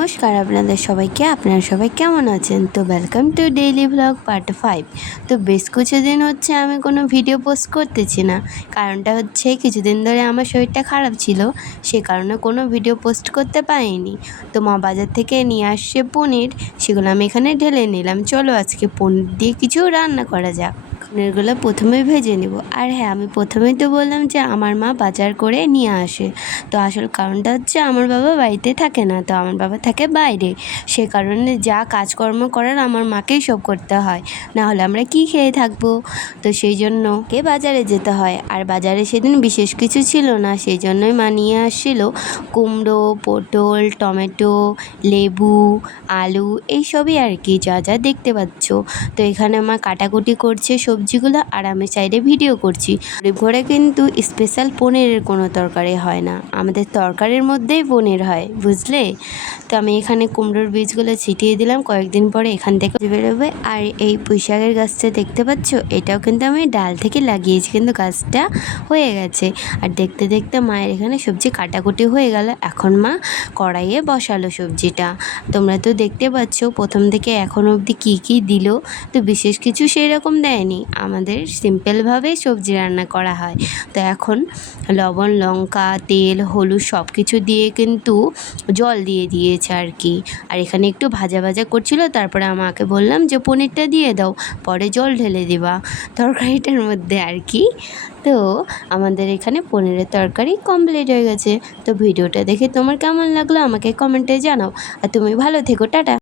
নমস্কার আপনাদের সবাইকে। আপনারা সবাই কেমন আছেন? তো welcome to daily blog part 5। তো বেশ কিছুদিন হচ্ছে আমি কোনো ভিডিও পোস্ট করতেছি না। কারণটা হচ্ছে কিছুদিন ধরে আমার শরীরটা খারাপ ছিল, সে কারণে কোনো ভিডিও পোস্ট করতে পারিনি। তো মা বাজার থেকে নিয়ে আসছে পনির, সেগুলো আমি এখানে ঢেলে নিলাম। চলো আজকে পনির দিয়ে কিছু রান্না করা যাক। পনিরগুলো প্রথমে ভেজে নেব। আর হ্যাঁ, আমি প্রথমেই তো বললাম যে আমার মা বাজার করে নিয়ে আসে। তো আসল কারণটা হচ্ছে আমার বাবা বাড়িতে থাকে না, তো আমার বাবা থাকে বাইরে। সে কারণে যা কাজকর্ম করার আমার মাকেই সব করতে হয়, না হলে আমরা কি খেয়ে থাকবো। তো সেই জন্য বাজারে যেতে হয়। আর বাজারে সেদিন বিশেষ কিছু ছিল না, সেই জন্যই মা নিয়ে আসছিল কুমড়ো, পটল, টমেটো, লেবু, আলু, এইসবই আর কি, যা যা দেখতে পাচ্ছ। তো এখানে মা কাটাকুটি করছে সবজিগুলো, আর আমি সাইডে ভিডিও করছি। ঘরে কিন্তু স্পেশাল পনিরের কোনো তরকারি হয় না, আমাদের তরকারির মধ্যেই পনির হয়, বুঝলে। তো আমি এখানে কুমড়োর বীজগুলো ছিটিয়ে দিলাম, কয়েকদিন পরে এখান থেকে বেরোবে। আর এই পুঁইশাকের গাছটা দেখতে পাচ্ছ, এটাও কিন্তু আমি ডাল থেকে লাগিয়েছি, কিন্তু গাছটা হয়ে গেছে। আর দেখতে দেখতে মায়ের এখানে সবজি কাটাকুটি হয়ে গেল। এখন মা কড়াইয়ে বসালো সবজিটা। তোমরা তো দেখতে পাচ্ছ প্রথম থেকে এখন অবধি কী কী দিল। তো বিশেষ কিছু সেই রকম দেয়নি, আমাদের সিম্পলভাবেই সবজি রান্না করা হয়। তো এখন লবণ, লঙ্কা, তেল, হলুদ সব কিছু দিয়ে কিন্তু জল দিয়ে দিয়েছে আর কি। আর এখানে একটু ভাজা ভাজা করছিল, তারপরে আমাকে বললাম যে পনিরটা দিয়ে দাও, পরে জল ঢেলে দিবা তরকারিটার মধ্যে আর কি। তো আমাদের এখানে পনিরের তরকারি কমপ্লিট হয়ে গেছে। তো ভিডিওটা দেখে তোমার কেমন লাগলো আমাকে কমেন্টে জানাও। আর তুমি ভালো থেকো, টাটা।